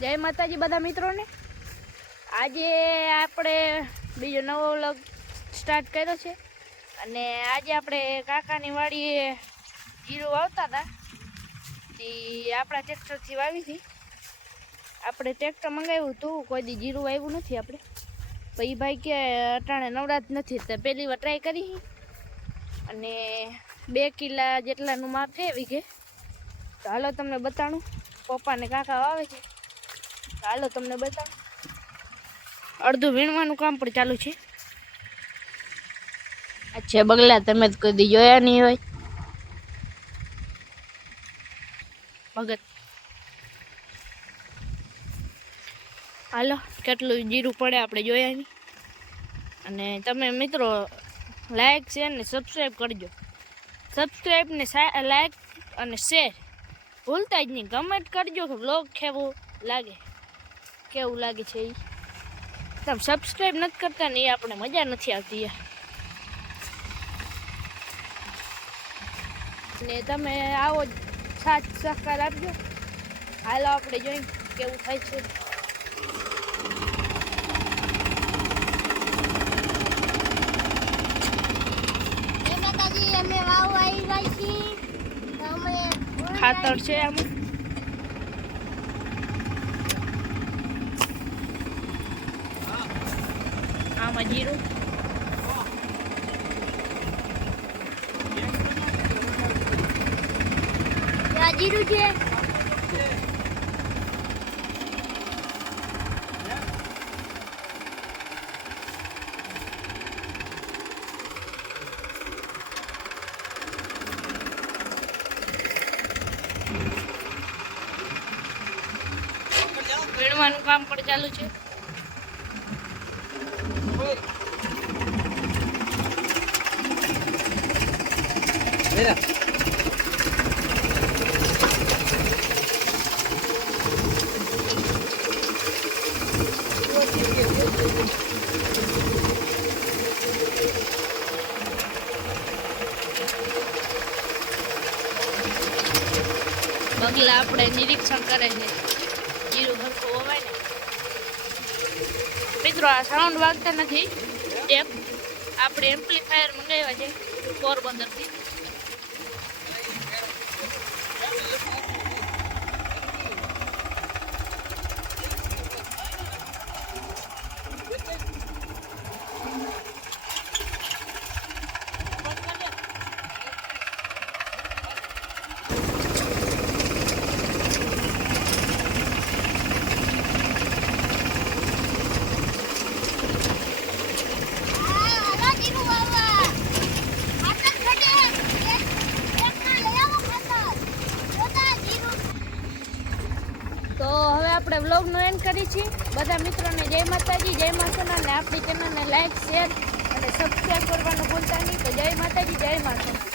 જય માતાજી બધા મિત્રોને। આજે આપણે બીજો નવો વ્લોગ સ્ટાર્ટ કર્યો છે અને આજે આપણે કાકાની વાડીએ જીરું વાવતા હતા તે આપણા ટ્રેક્ટરથી વાવી હતી। આપણે ટ્રેક્ટર મંગાવ્યું હતું, કોઈ દી જીરું વાવ્યું નથી આપણે। પછી ભાઈ કે અટાણે નવરાત નથી તો પહેલી વાર ટ્રાય કરી અને 2 કિલા જેટલાનું માપ છે વીઘે। તો હાલો તમને બતાડું, પપ્પા ને કાકા વાવે છે। હાલો તમને બતાવું, અડધું વીણવાનું કામ પણ ચાલુ છે। અચ્છા બગલા, તમે તો કદી જોયા નહીં હોય ભગત। હાલો કેટલું જીરું પડે આપણે જોયા નહીં। અને તમે મિત્રો લાઈક શેર ને સબસ્ક્રાઈબ કરજો। સબસ્ક્રાઈબ ને લાઈક અને શેર ભૂલતા જ નહીં। કમેન્ટ કરજો કે વ્લોગ કેવું લાગે છે। તમે સબસ્ક્રાઈબ નથી કરતા ને એ આપણે મજા નથી આવતી યાર। ને તમે આવો સાથ સહકાર આપજો। હાલો આપણે જોઈ કેવું થાય છે। ખાતર છે આમાં, આમાં જીરું, જીરું છે। વીણવાનું કામ પણ ચાલુ છે। બગલા આપણે નિરીક્ષણ કરે છે જીરું ભરખું હોવાય ને। મિત્રો આ સાઉન્ડ વાગતા નથી, આપણે એમ્પ્લીફાયર મંગાવ્યા છે પોરબંદરથી। તો હવે આપણે વ્લોગનો એન્ડ કરી છીએ। બધા મિત્રોને જય માતાજી, જય મા સોના, ને આપણી ચેનલને લાઈક શેર અને સબસ્ક્રાઈબ કરવાનું ભૂલતા નહીં। તો જય માતાજી, જય મા સોના।